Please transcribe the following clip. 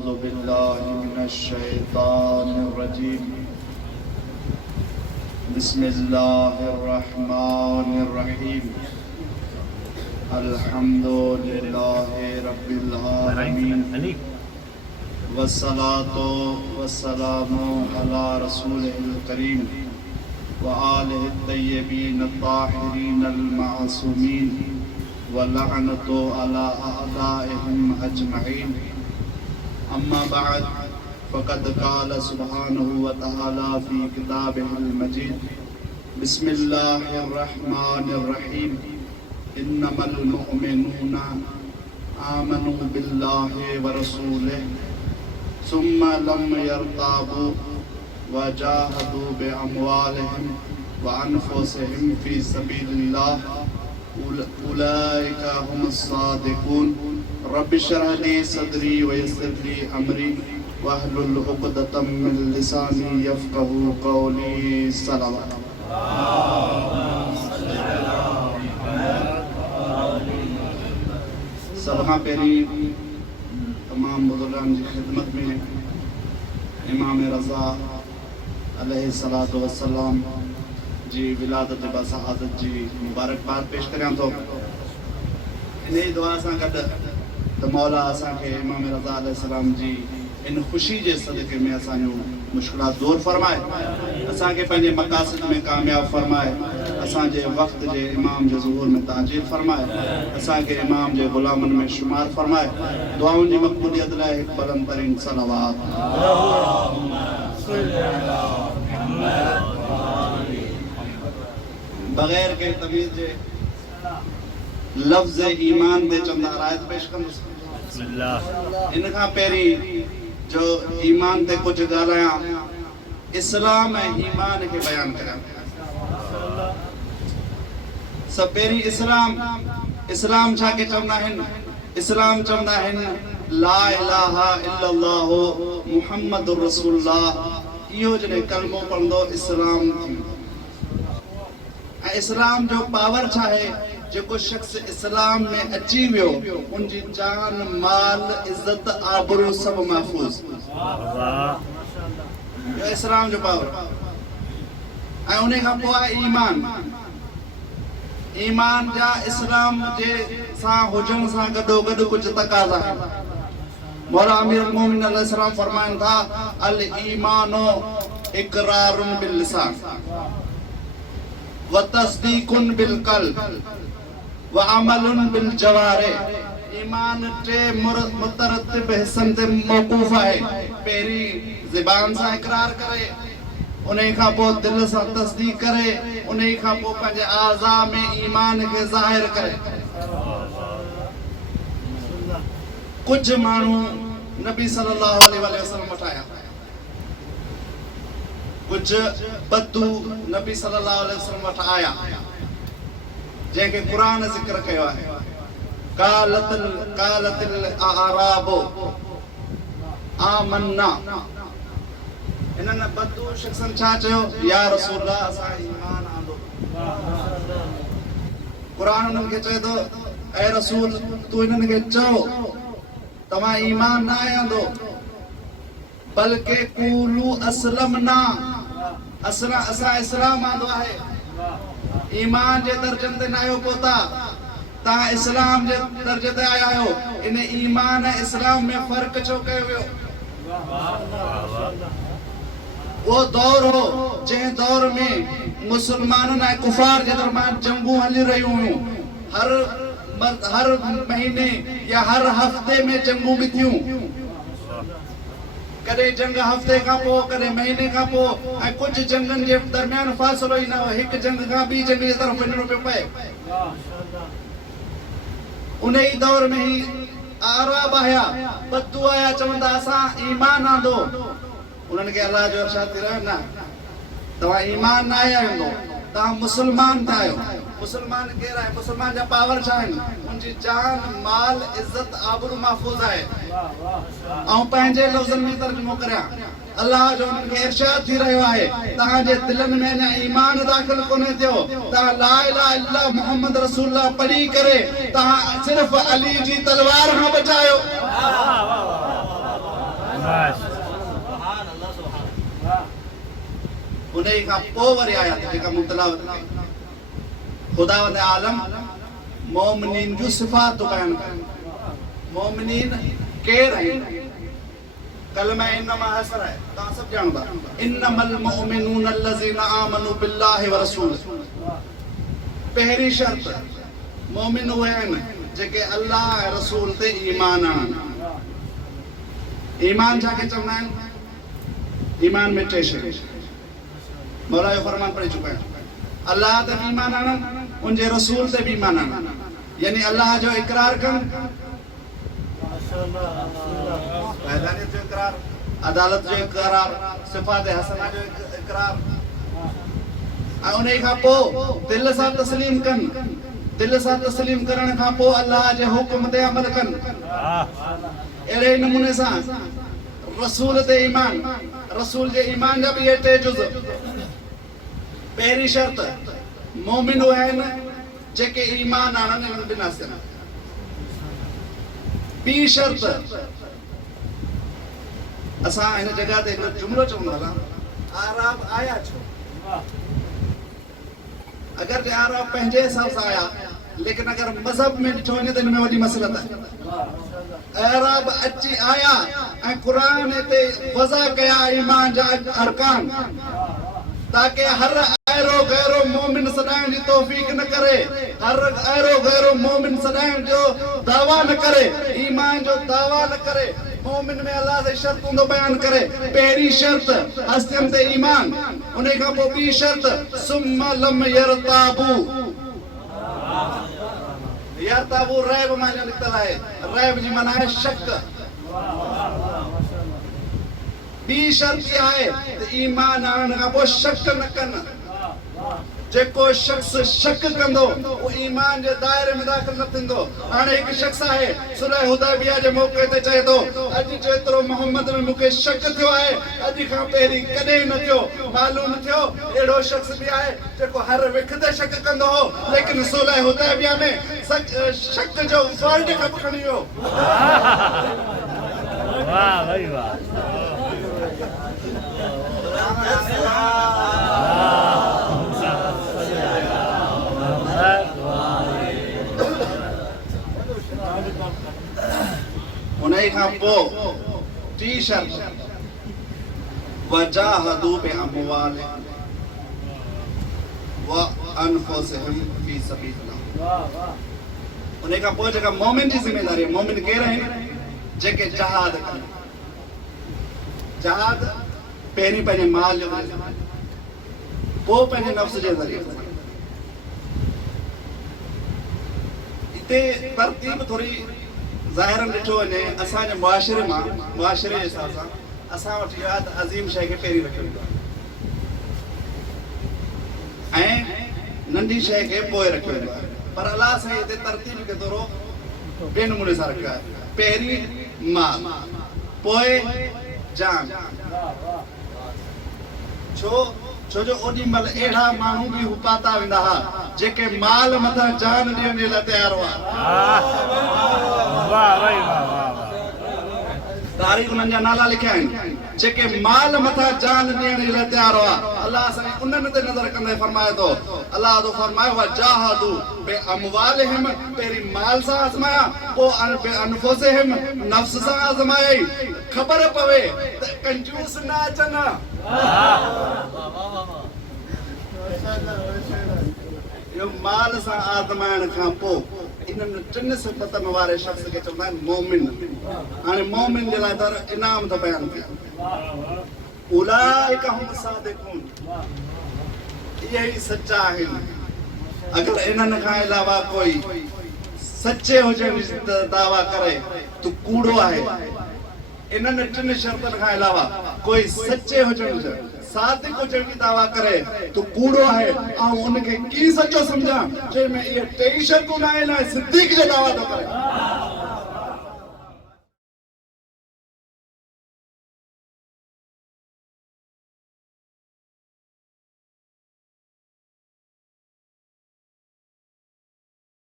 أعوذ بالله من الشيطان الرجيم بسم الله الرحمن الرحيم الحمد لله رب العالمين والصلاة والسلام على رسوله الكريم وآله الطيبين الطاهرين المعصومين واللعنة على أعدائهم أجمعين أما بعد فقد قال سبحانه وتعالى في كتابه المجيد بسم الله الرحمن الرحيم إنما المؤمنون آمنوا بالله ورسوله ثم لم يرتابوا وجاهدوا بأموالهم وأنفسهم في سبيل الله أولئك هم الصادقون رب اشرح لي صدري ويسر لي أمري واحلل عقدة من لساني يفقهوا قولي صلوات सबका पहली तमाम बुजुर्गान की खिदमत में इमाम रज़ा अलैहिस्सलातु वस्सलाम जी विलादत बसआदत जी मुबारकबाद पेश करियां तो इन दुआ सां गॾु त मौला असांखे इमाम रज़ा अलैहिस्सलाम जी इन ख़ुशी जे सदक़े में असांजो मुश्किलात दूर फरमाए, असांखे पंहिंजे मक़ासिद में कामयाब फरमाए, असांजे वक़्त जे इमाम जे ज़ुहूर में ताजील फरमाए, असांखे इमाम जे ग़ुलामनि में शुमार फरमाए। दुआउनि जी मक़बूलियत लाइ हिकु बुलंद तरीन सलावत। बग़ैर कंहिं तमीज़ जे लफ़्ज़ ईमान ते चंद आरायत पेश कंदुसि। इन खां पहिरीं जो ईमान ते कुछ ॻाल्हायां, इस्लाम ऐं ईमान खे बयान करियां। सब पहिरीं इस्लाम छा खे चवंदा आहिनि? इस्लाम चवंदा आहिनि ला इलाहा इल्लल्लाह मुहम्मदुर रसूलुल्लाह। इहो जॾहिं कलमो पढ़ंदो इस्लाम थींदो। ऐं इस्लाम जो पावर छा आहे? जेको शख्स इस्लाम में अची वियो उनजी जान माल इज्जत आबरू सब महफूज। यो इस्लाम जो पावर। ऐं उन खां पोइ आहे ईमान। ईमान जा इस्लाम जे सां हुजण सां गॾोगॾु कुझु तक़ाज़ा आहिनि। मौला अमीरुल मोमिनीन अलैहिस्सलाम फरमाइनि था अल ईमानो इक़रारुन बिल लिसान व तस्दीकुन बिल क़ल्ब व अमलुन बिल जवारिह। ईमान टे मुतरतिब हिस्सनि ते मौक़ूफ़ आहे। पहिरीं ज़बान सां इक़रार करे, उन खां पोइ दिल सां तस्दीक करे, उन खां पोइ पंहिंजे आज़ा में ईमान खे ज़ाहिर करे। कुछ माण्हू नबी सल्लल्लाहु अलैहि वसल्लम वटि आया, कुछ बद्दू नबी सल्लल्लाहु अलैहि वसल्लम वटि आया जंहिंखे क़ुरान ज़िक्र कयो आहे कालतिल आराबो आमन्ना। इन्हनि बद्दू शख़्सनि छा चयो? या रसूलल्लाह असां ईमान आंदो। क़ुरान उन्हनि खे चए थो ऐ रसूल तू इन्हनि खे चओ तव्हां ईमान न आंदो, बल्कि कूलू असलमना, असां इस्लाम आंदो आहे। ईमान जे दर्जन ते न आहियो पहुता, तव्हां इस्लाम जे दर्जे ते आया आहियो। इन ईमान ऐं इस्लाम में फ़र्क़ु छो कयो वियो? वो दौर हो जंहिं दौर में मुसलमाननि ऐं कुफार जे दरमियान जंगूं हली रहियूं हुयूं। हर महीने या हर हफ़्ते में जंगूं बि थियूं। कॾहिं जंग हफ़्ते खां पोइ, कॾहिं महीने खां पोइ, ऐं कुझु जंगनि जे दरमियान फ़ासिलो ई न हो। हिकु जंग खां ॿी जंग जी तरफ़ वञिणो पियो पए। उन ई दौर में ही आराब आया, बद्दू आया, चवंदा असां ईमान आंदो। उन्हनि खे अल्लाह जो इरशाद थी रहियो न, तव्हां ईमान न आया हूंदो, तव्हां मुसलमान था आहियो। मुसलमान केरु आहे? मुसलमान जा पावर छा आहिनि? उनजी जान माल इज्जत आबरू महफूज आहे। ऐं पंहिंजे लफ़्ज़नि में तर्जुमो करियां, अल्लाह जो उन्हनि खे इरशाद थी रहियो आहे तव्हांजे दिलनि में अञा ईमान दाख़िल कोन्हे थियो। तव्हां ला इलाहा इल्लल्लाह मुहम्मद रसूलुल्लाह पढ़ी करे तव्हां सिर्फ़ अली जी तलवार खां बचायो। उन्हीं का पोइ वरी आया जेका मुतलावत खुदावंद आलम मोमिनीन जूं सिफ़ात बयान कनि। मोमिनीन केर आहिनि? कलमा इन्नमा असर है, तव्हां सभु ॼाणो था। इन्नमल मुमिनून अल्लज़ीना आमनू बिल्लाहि व रसूल। पहिरीं शर्त मोमिन उहे आहिनि जेके अल्लाह ऐं रसूल ते ईमान आणनि। ईमान छाखे चवंदा आहिनि? ईमान में टे शयूं मौला जो फरमान पढ़ी चुका आहियूं। अल्लाह ते भी ईमान आणनि, उनजे रसूल ते भी ईमान आणनि, यानी अल्लाह जो इकरार कनि, वहदानियत जो इकरार, अदालत जो इकरार, सिफ़ात हसना जो इकरार, ऐं उन खां पोइ दिल सां तस्लीम कनि। दिल सां तस्लीम करण खां पोइ अल्लाह जे हुक्म ते अमल कनि। अहिड़े नमूने सां रसूल ते ईमान, रसूल जे ईमान जा बि इहे टे जुज़। पहिरीं शर्त मोमिन उहे आहिनि जेके ईमान आणनि इन्हनि बिना सिर। ॿी शर्त असां हिन जगह ते हिकिड़ो जुमिलो चवंदा हुआ, आराब आया छो? अगर जे आराब पंहिंजे हिसाब सां आया, लेकिन अगर मज़हब में ॾिठो वञे त हिन में वॾी मसलत आहे। आराब अची आया ऐं क़ुरान ते वज़ा कया ईमान जा अरकान, ताकि हर अहिड़ो गैरो मोमिन सदाइण जी तौफ़ीक़ न करे, हर अहिड़ो गैरो मोमिन सदाइण जो दावा न करे, ईमान जो दावा न करे, मोमिन में अल्लाह से शर्तों को बयान करे। पहली शर्त हस्तियन ते ईमान, उन्हें का पोइ ॿी शर्त सुम्मा लम यरताबू। यरताबू रैब माने निकतल आहे, रैब जी माना है शक। ॿी शर्त इहा आहे त ईमान आणण खां पोइ शक न कनि। जेको शख्स शक कंदो वो ईमान जे दायरे में दाख़िल न थींदो। हाणे हिकु शख्स आहे सुलह हुदैबिया जे मौक़े ते चए थो, अॼु जेतिरो मोहम्मद में मूंखे शक थियो आहे, अॼु खां पहिरीं कॾहिं न थियो, मालूम थियो। अहिड़ो शख्स बि आहे जेको हर विख ते शक कंदो हो, लेकिन सुलह हुदैबिया में शक जो वर्ल्ड कप खणी वियो। वाह भाई वाह। उन्हीं खां पोइ टी शर्त वजाहदू बिअमवालिहिम व अनफुसिहिम फी सबीलिल्लाह। उन्हीं खां पोइ जेका मोमिन जी ज़िम्मेदारी आहे, मोमिन केर आहिनि? जेके जहाद कनि। जहाद पहिरीं पंहिंजे माल जो, पोइ पंहिंजे नफ़्स जे ज़रिए। हिते तरतीब थोरी ज़ाहिरन ॾिठो वञे असांजे मुआशिरे मां, मुआशिरे जे हिसाब सां असां वटि इहा अज़ीम शइ खे पहिरीं रखियो वेंदो आहे ऐं नंढी शइ खे पोइ रखियो वेंदो आहे। पर अलाह साईं हिते तरतीब खे थोरो ॿिए नमूने सां रखियो आहे। पहिरीं माल, पोइ जान। छो जो ओॾी महिल अहिड़ा माण्हू बि हुपाता वेंदा हुआ जेके माल मथां जान ॾियण जे लाइ तयार हुआ। तारीख़ उन्हनि जा नाला लिखिया आहिनि जेके माल मथां जान ॾियण जे लाइ तयार हुआ। अलाह साईं उन्हनि ते नज़र कंदे फरमाए थो, अलाह तो फरमायो वजाहदू बिअमवालिहिम, पहिरीं माल सां आज़माया, पोइ बिअनफुसिहिम, नफ्स सां आज़माई। ख़बर पवे त कंजूस न अचनि। इहो माल सां आज़माइण खां पोइ इन्हनि टिनि सिफ़तनि वारे शख़्स खे चवंदा आहिनि मोमिन। हाणे मोमिन जे लाइ त इनाम त बयान कया, उलाइका हुम सादिक़ून, इहे ई सचा आहिनि। अगर इन्हनि खां अलावा कोई सचे हुजण जी दावा करे तो कूड़ो आहे। इन्हनि टिनि शर्तनि खां अलावा कोई सचे हुजण, सादिक हुजण जी दावा करे तो कूड़ो आहे। ऐं उनखे कीअं सचो सम्झां जंहिंमें इहे टेई शर्तूं न आहिनि, सिद्दीक़ जो दावा थो करे।